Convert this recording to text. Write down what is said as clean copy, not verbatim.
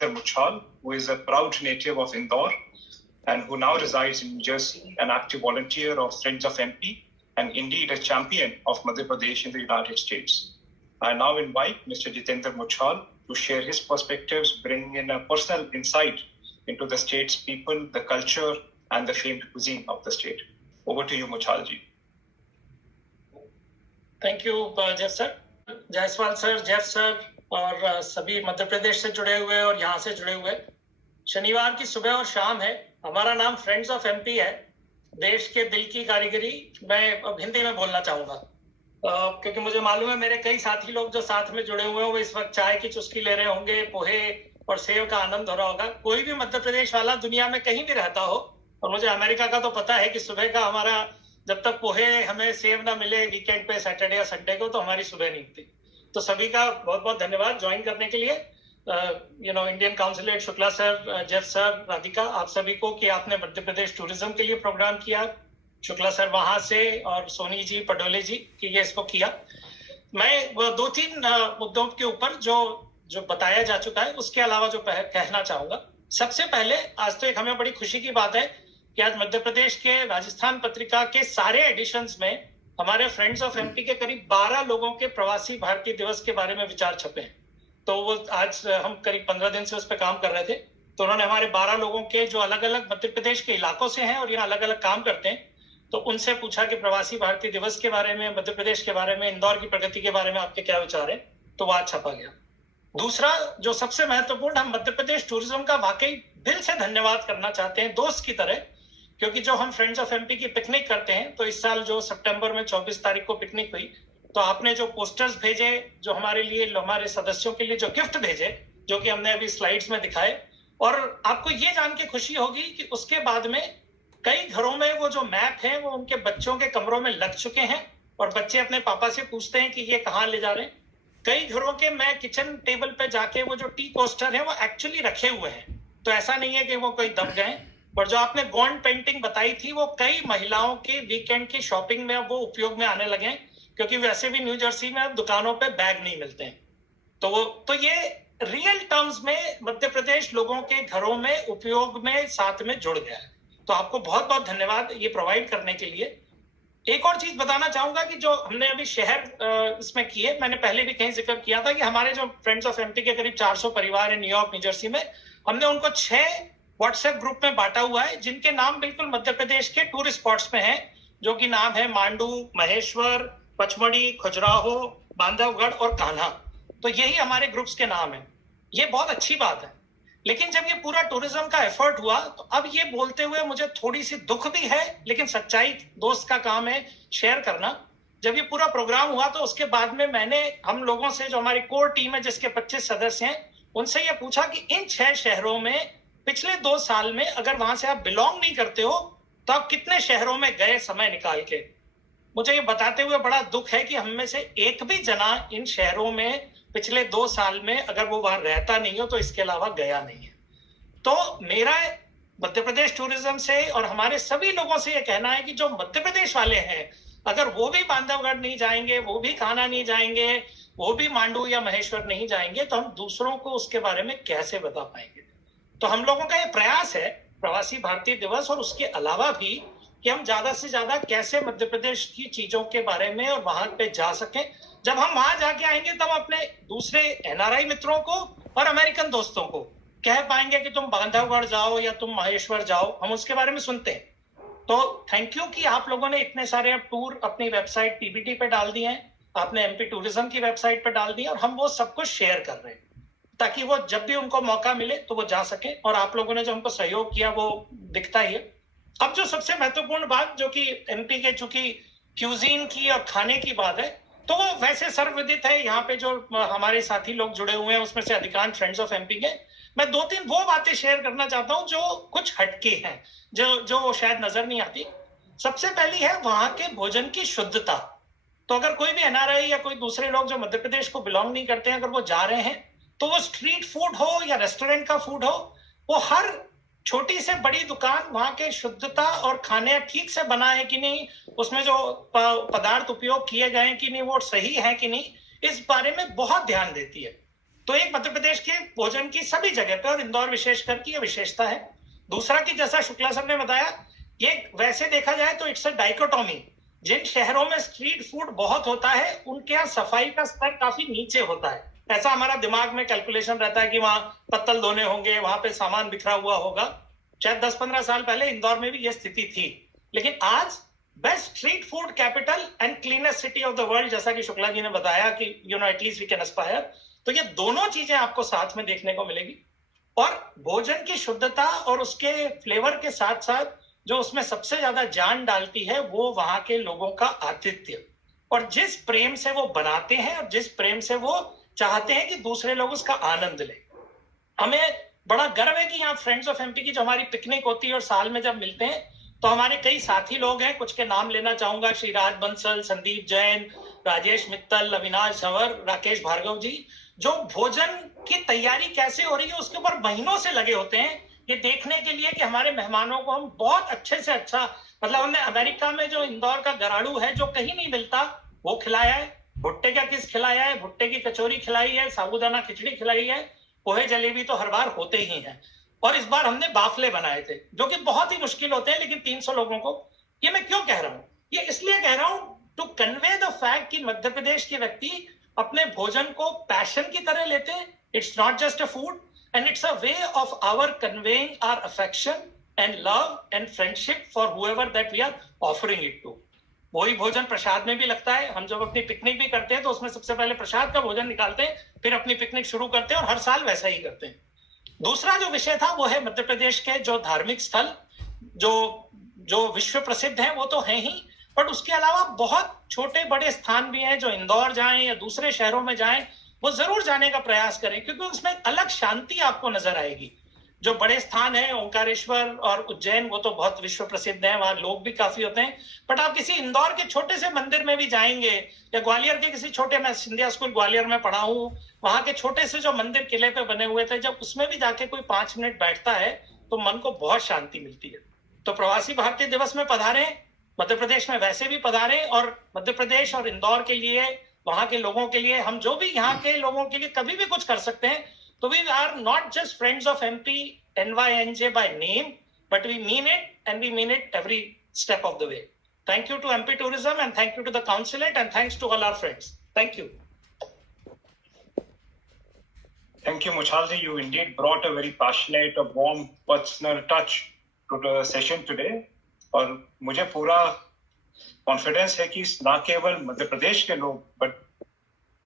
Muchal, who is a proud native of Indore and who now resides in New Jersey, an active volunteer of Friends of MP, and indeed a champion of Madhya Pradesh in the United States. I now invite Mr. Jitendra Muchal to share his perspectives, bringing in a personal insight into the state's people, the culture, and the famed cuisine of the state. Over to you, Muchalji. Thank you, Jeff sir. Jaiswal sir, Jeff sir और सभी मध्य प्रदेश से जुड़े हुए और यहाँ से जुड़े हुए। शनिवार की सुबह और शाम है। हमारा नाम फ्रेंड्स ऑफ एमपी है। देश के दिल की कारीगरी मैं अब हिंदी में बोलना चाहूंगा क्योंकि मुझे मालूम है मेरे कई साथी लोग जो साथ में जुड़े हुए हैं वो इस वक्त चाय की चुस्की ले रहे होंगे, पोहे और सेव का आनंद हो रहा होगा। कोई भी मध्य प्रदेश वाला दुनिया में कहीं भी रहता हो, और मुझे अमेरिका का तो पता है कि सुबह का हमारा जब तक पोहे हमें सेव ना मिले वीकेंड पे सैटरडे या संडे को तो हमारी सुबह नहीं उठती। तो सभी का बहुत बहुत धन्यवाद ज्वाइन करने के लिए। Indian consulate, Shukla sir, Jeff sir, Radhika, आप सभी को कि आपने मध्य प्रदेश टूरिज्म के लिए प्रोग्राम किया। शुक्ला सर वहां से और सोनी जी, पडोले जी कि ये इसको किया। मैं दो तीन मुद्दों के ऊपर जो बताया जा चुका है उसके अलावा जो कहना चाहूंगा। सबसे पहले आज तो एक हमें बड़ी खुशी की बात है कि आज मध्य प्रदेश के राजस्थान पत्रिका के सारे एडिशंस में हमारे फ्रेंड्स ऑफ एमपी के करीब 12 लोगों के प्रवासी भारतीय दिवस के बारे में विचार छपे हैं। तो वो आज हम करीब 15 दिन से उस पर काम कर रहे थे। तो उन्होंने हमारे 12 लोगों के जो अलग अलग मध्य प्रदेश के इलाकों से हैं और यहाँ अलग अलग काम करते हैं, तो उनसे पूछा कि प्रवासी भारतीय दिवस के बारे में, मध्य प्रदेश के बारे में, इंदौर की प्रगति के बारे में आपके क्या विचार है। तो वो आज छपा गया। दूसरा जो सबसे महत्वपूर्ण, हम मध्य प्रदेश टूरिज्म का वाकई दिल से धन्यवाद करना चाहते हैं दोस्त की तरह, क्योंकि जो हम फ्रेंड्स ऑफ एमपी की पिकनिक करते हैं, तो इस साल जो सितंबर में 24 तारीख को पिकनिक हुई, तो आपने जो पोस्टर्स भेजे, जो हमारे लिए, हमारे सदस्यों के लिए जो गिफ्ट भेजे, जो कि हमने अभी स्लाइड्स में दिखाए, और आपको ये जान के खुशी होगी कि उसके बाद में कई घरों में वो जो मैप है वो उनके बच्चों के कमरों में लग चुके हैं और बच्चे अपने पापा से पूछते हैं कि ये कहाँ ले जा रहे हैं। कई घरों के मैं किचन टेबल पे जाके वो जो टी कोस्टर है वो एक्चुअली रखे हुए हैं, तो ऐसा नहीं है कि वो कोई दब गए। और जो आपने गोंड पेंटिंग बताई थी वो कई महिलाओं के वीकेंड की शॉपिंग में वो उपयोग में आने लगे हैं, क्योंकि वैसे भी न्यू जर्सी में अब दुकानों पे बैग नहीं मिलते हैं। तो ये रियल टर्म्स में मध्य प्रदेश लोगों के घरों में उपयोग में साथ में जुड़ गया है। तो आपको बहुत बहुत धन्यवाद ये प्रोवाइड करने के लिए। एक और चीज बताना चाहूंगा कि जो हमने अभी शहर इसमें किए, मैंने पहले भी कहीं जिक्र किया था कि हमारे जो फ्रेंड्स ऑफ एमपी के करीब 400 परिवार है न्यूयॉर्क, न्यू जर्सी में, हमने उनको 6 व्हाट्सएप ग्रुप में बांटा हुआ है जिनके नाम बिल्कुल मध्य प्रदेश के टूरिस्ट स्पॉट्स में हैं, जो कि नाम है मांडू, महेश्वर, पचमढ़ी, खजुराहो, बांधवगढ़ और कान्हा। तो यही हमारे ग्रुप्स के नाम है। ये बहुत अच्छी बात है। लेकिन जब ये पूरा टूरिज्म का एफर्ट हुआ, तो अब ये बोलते हुए मुझे थोड़ी सी दुख भी है, लेकिन सच्चाई दोस्त का काम है शेयर करना। जब ये पूरा प्रोग्राम हुआ तो उसके बाद में मैंने हम लोगों से, जो हमारी कोर टीम है जिसके 25 सदस्य हैं, उनसे ये पूछा कि इन 6 शहरों में पिछले 2 साल में अगर वहां से आप बिलोंग नहीं करते हो तो आप कितने शहरों में गए समय निकाल के। मुझे ये बताते हुए बड़ा दुख है कि हम में से एक भी जना इन शहरों में पिछले 2 साल में अगर वो वहां रहता नहीं हो तो इसके अलावा गया नहीं है। तो मेरा मध्य प्रदेश टूरिज्म से और हमारे सभी लोगों से ये कहना है कि जो मध्य प्रदेश वाले हैं, अगर वो भी बांधवगढ़ नहीं जाएंगे, वो भी कान्हा नहीं जाएंगे, वो भी मांडू या महेश्वर नहीं जाएंगे, तो हम दूसरों को उसके बारे में कैसे बता पाएंगे। तो हम लोगों का ये प्रयास है प्रवासी भारतीय दिवस और उसके अलावा भी कि हम ज्यादा से ज्यादा कैसे मध्य प्रदेश की चीजों के बारे में और वहां पे जा सकें। जब हम वहां जाके आएंगे तब अपने दूसरे एनआरआई मित्रों को और अमेरिकन दोस्तों को कह पाएंगे कि तुम बांधवगढ़ जाओ या तुम महेश्वर जाओ, हम उसके बारे में सुनते हैं। तो थैंक यू कि आप लोगों ने इतने सारे अब टूर अपनी वेबसाइट पीबीटी पे डाल दिए हैं, आपने एमपी टूरिज्म की वेबसाइट पे डाल दिए और हम वो सब कुछ शेयर कर रहे हैं ताकि वो जब भी उनको मौका मिले तो वो जा सके। और आप लोगों ने जो हमको सहयोग किया वो दिखता ही है। अब जो सबसे महत्वपूर्ण बात, जो कि एमपी के चूंकि क्यूजीन की और खाने की बात है, तो वो वैसे सर्वविदित है। यहाँ पे जो हमारे साथी लोग जुड़े हुए हैं उसमें से अधिकांश फ्रेंड्स ऑफ एमपी के, मैं 2-3 वो बातें शेयर करना चाहता हूँ जो कुछ हटके हैं, जो शायद नजर नहीं आती। सबसे पहली है वहां के भोजन की शुद्धता। तो अगर कोई भी एनआरआई या कोई दूसरे लोग जो मध्य प्रदेश को बिलोंग नहीं करते हैं, अगर वो जा रहे हैं, तो वो स्ट्रीट फूड हो या रेस्टोरेंट का फूड हो, वो हर छोटी से बड़ी दुकान वहां के शुद्धता और खाने ठीक से बना है कि नहीं, उसमें जो पदार्थ उपयोग किए गए हैं कि नहीं, वो सही है कि नहीं, इस बारे में बहुत ध्यान देती है। तो एक मध्य प्रदेश के भोजन की सभी जगह पे और इंदौर विशेषकर की यह विशेषता है। दूसरा कि जैसा शुक्ला सर ने बताया, ये वैसे देखा जाए तो इट्स अ डाइकोटॉमी। जिन शहरों में स्ट्रीट फूड बहुत होता है उनके यहाँ सफाई का स्तर काफी नीचे होता है, ऐसा हमारा दिमाग में कैलकुलेशन रहता है कि वहां पत्तल धोने होंगे, वहां पे सामान बिखरा हुआ होगा। शायद 10-15 साल पहले इंदौर में भी यह स्थिति थी, लेकिन आज best street food capital and cleanest city of the world, जैसा कि शुक्ला जी ने बताया कि एटलीस्ट वी कैन एस्पायर। तो ये दोनों चीजें आपको साथ में देखने को मिलेगी। और भोजन की शुद्धता और उसके फ्लेवर के साथ साथ जो उसमें सबसे ज्यादा जान डालती है वो वहां के लोगों का आतिथ्य, और जिस प्रेम से वो बनाते हैं और जिस प्रेम से वो चाहते हैं कि दूसरे लोग उसका आनंद लें। हमें बड़ा गर्व है कि यहाँ फ्रेंड्स ऑफ एमपी की जो हमारी पिकनिक होती है और साल में जब मिलते हैं तो हमारे कई साथी लोग हैं, कुछ के नाम लेना चाहूंगा, श्री राज बंसल, संदीप जैन, राजेश मित्तल, अविनाश झंवर, राकेश भार्गव जी, जो भोजन की तैयारी कैसे हो रही है उसके ऊपर महीनों से लगे होते हैं, ये देखने के लिए कि हमारे मेहमानों को हम बहुत अच्छे से अच्छा, मतलब हमने अमेरिका में जो इंदौर का गराड़ू है जो कहीं नहीं मिलता वो खिलाया है, भुट्टे का किस खिलाया है, भुट्टे की कचौरी खिलाई है, साबूदाना खिचड़ी खिलाई है, पोहे जलेबी तो हर बार होते ही हैं। और इस बार हमने बाफले बनाए थे जो कि बहुत ही मुश्किल होते हैं, लेकिन 300 लोगों को। ये मैं क्यों कह रहा हूं? ये इसलिए कह रहा हूं टू कन्वे द फैक्ट कि मध्य प्रदेश के व्यक्ति अपने भोजन को पैशन की तरह लेते हैं। It's not just a food and it's a way of our conveying our affection and love and friendship for whoever that we are offering it to. वही भोजन प्रसाद में भी लगता है। हम जब अपनी पिकनिक भी करते हैं तो उसमें सबसे पहले प्रसाद का भोजन निकालते हैं, फिर अपनी पिकनिक शुरू करते हैं, और हर साल वैसा ही करते हैं। दूसरा जो विषय था वो है मध्य प्रदेश के जो धार्मिक स्थल जो विश्व प्रसिद्ध हैं वो तो हैं ही, बट उसके अलावा बहुत छोटे बड़े स्थान भी हैं। जो इंदौर जाएं या दूसरे शहरों में जाएं वो जरूर जाने का प्रयास करें, क्योंकि उसमें अलग शांति आपको नजर आएगी। जो बड़े स्थान हैं ओंकारेश्वर और उज्जैन वो तो बहुत विश्व प्रसिद्ध हैं, वहां लोग भी काफी होते हैं, बट आप किसी इंदौर के छोटे से मंदिर में भी जाएंगे या ग्वालियर के किसी छोटे, मैं सिंधिया स्कूल ग्वालियर में पढ़ा हूँ, वहां के छोटे से जो मंदिर किले पे बने हुए थे, जब उसमें भी जाके कोई 5 मिनट बैठता है तो मन को बहुत शांति मिलती है। तो प्रवासी भारतीय दिवस में पधारे, मध्य प्रदेश में वैसे भी पधारे, और मध्य प्रदेश और इंदौर के लिए, वहां के लोगों के लिए, हम जो भी यहाँ के लोगों के लिए कभी भी कुछ कर सकते हैं, तो we are not just friends of MP NYNJ by name, but we mean it, and we mean it every step of the way. Thank you to MP Tourism, and thank you to the consulate, and thanks to all our friends. Thank you. Thank you, Muchalji. You indeed brought a very passionate, a warm, personal touch to the session today. और मुझे पूरा confidence है कि ना केवल मध्य प्रदेश के लोग, but